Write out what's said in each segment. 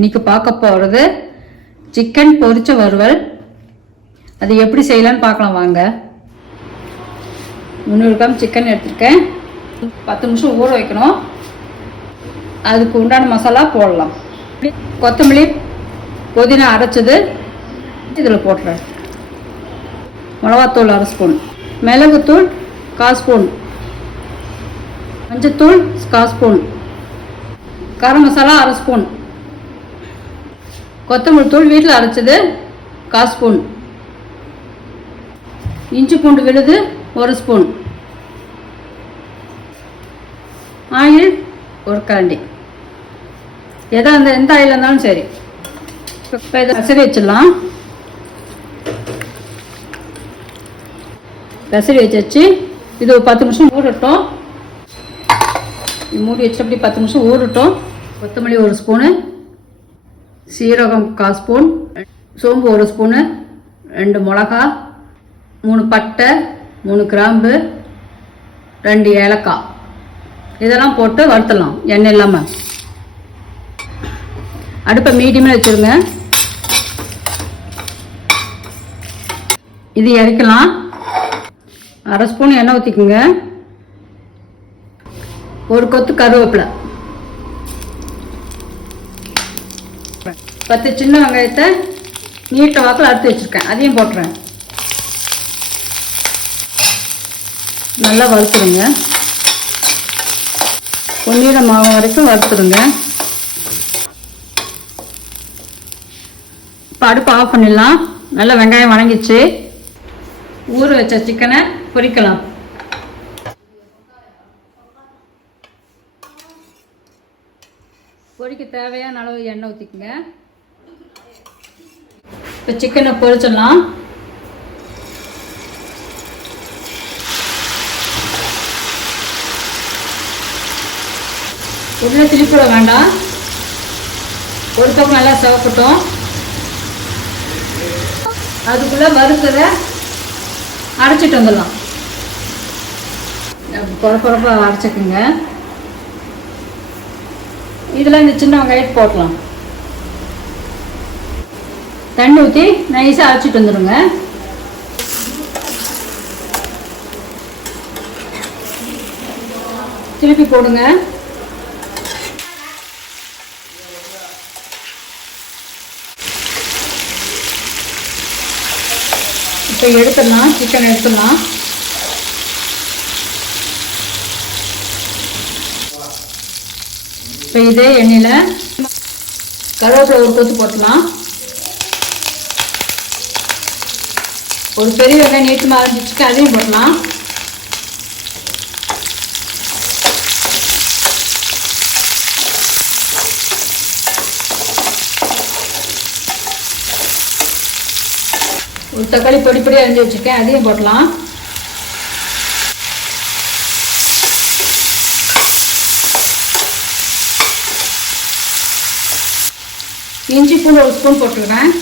இன்னைக்கு பார்க்க போகிறது சிக்கன் பொரிச்ச வறுவல். அது எப்படி செய்யலான்னு பார்க்கலாம் வாங்க. 300 கிராம் சிக்கன் எடுத்துருக்கேன். 10 நிமிஷம் ஊற வைக்கணும். அதுக்கு உண்டான மசாலா போடலாம். கொத்தமல்லி புதினா அரைச்சது இதில் போட்டுறேன். மிளகாத்தூள் 1/2 ஸ்பூன், மிளகுத்தூள் 1/4 ஸ்பூன், மஞ்சத்தூள் 1/4 ஸ்பூன், கரம் மசாலா 1/2 ஸ்பூன், கொத்தமல்லி தூள் வீட்டில் அரைச்சது 1/4 ஸ்பூன், இஞ்சி பூண்டு விழுது 1 ஸ்பூன், ஆயில் 1 கரண்டி. எந்த ஆயில் இருந்தாலும் சரி. இப்போ இதை பெசரி வச்சிடலாம். பெசரி வச்சாச்சு. இது ஒரு 10 நிமிஷம் ஊறட்டும். மூடி வச்சு அப்படி 10 நிமிஷம் ஊறட்டும். கொத்தமல்லி 1 ஸ்பூனு, சீரகம் 1/4 ஸ்பூன், சோம்பு 1 ஸ்பூனு, 2 மிளகா, 3 பட்டை, 3 கிராம்பு, 2 ஏலக்காய், இதெல்லாம் போட்டு வறுத்தலாம் எண்ணெய் இல்லாமல். அடுப்பை மீடியமாக வச்சுருங்க. இது இறக்கலாம். 1/2 ஸ்பூன் எண்ணெய் ஊற்றிக்குங்க. 1 கொத்து கருவேப்பிலை, 10 சின்ன வெங்காயத்தை நீட்ட வாக்கில் அறுத்து வச்சுருக்கேன், அதையும் போட்டுறேன். நல்லா வறுத்துருங்க. பொன்னிற மாவு வரைக்கும் வறுத்துருங்க. இப்போ அடுப்பு ஆஃப் பண்ணிடலாம். நல்லா வெங்காயம் வணங்கிச்சு. ஊற வச்ச சிக்கனை பொரிக்கலாம். பொரிக்க தேவையான அளவு எண்ணெய் ஊற்றிக்குங்க. இப்போ சிக்கனை பொரிச்சிடலாம். உடனே திருப்பிட வேண்டாம். ஒரு பக்கம் நல்லா சிவக்கட்டும். அதுக்குள்ளே வறுத்ததை அரைச்சிட்டு வந்துடலாம். குறப்பாக அரைச்சிக்குங்க. இதில் இந்த சின்ன வெங்காயத்தை போட்டலாம். தண்ணி ஊற்றி நைஸாக அரைச்சிட்டு வந்துடுங்க. திருப்பி போடுங்க. இப்போ எடுத்துடலாம். சிக்கன் எடுத்துடலாம். இப்போ இதே எண்ணெயில் கருவேப்பிலை 1 கொத்து போட்டலாம். ஒரு பெரிய வெங்காயம் நீட்டமாக அரைஞ்சிச்சுக்கு அதையும் போடலாம். ஒரு தக்காளி பொடி பொடி அரிஞ்சு வச்சுருக்கேன், அதையும் போடலாம். இஞ்சி பூண்டு 1 ஸ்பூன் போட்டுருக்கேன்.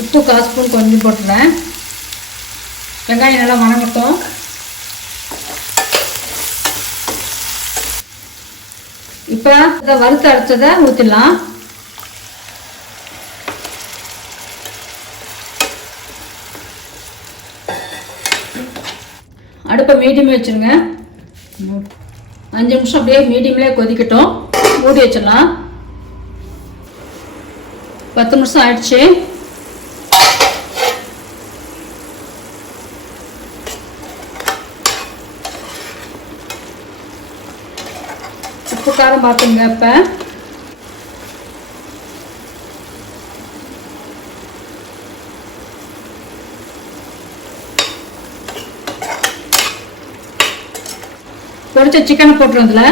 உப்பு 1/4 ஸ்பூன் கொஞ்சம் போட்டுறேன். வெங்காயம் நல்லா வணங்கட்டும். இப்போ இதை வறுத்து அரைச்சதை ஊற்றிடலாம். அடுப்பை மீடியம் வச்சுருங்க. 5 நிமிஷம் அப்படியே மீடியம்லேயே கொதிக்கட்டும். மூடி வச்சிடலாம். 10 நிமிஷம் ஆயிடுச்சு. உப்பு காரம் பார்த்துங்க. இப்போ பொரிச்ச சிக்கனை போட்டுருந்ததுல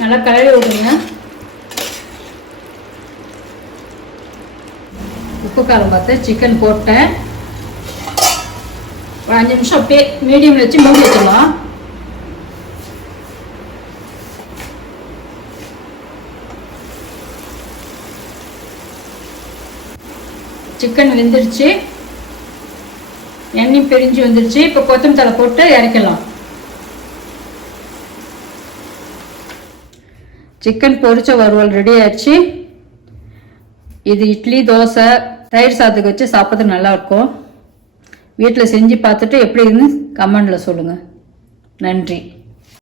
நல்லா கலரி விடுங்க. உப்பு காரம் பார்த்து சிக்கன் போட்டேன். ஒரு 5 நிமிஷம் அப்படியே மீடியமில் வச்சு மூடி வச்சிடலாம். சிக்கன் வெந்துருச்சு, எண்ணெய் பிரிஞ்சு வந்துருச்சு. இப்போ கொத்தமல்லி தழை போட்டு இறக்கலாம். சிக்கன் பொரிச்ச வறுவல் ரெடி ஆயிடுச்சு. இது இட்லி, தோசை, தயிர் சாதத்துக்கு வச்சு சாப்பிட்றது நல்லா இருக்கும். வீட்டில் செஞ்சு பார்த்துட்டு எப்படி இருக்குன்னு கமெண்டில் சொல்லுங்கள். நன்றி.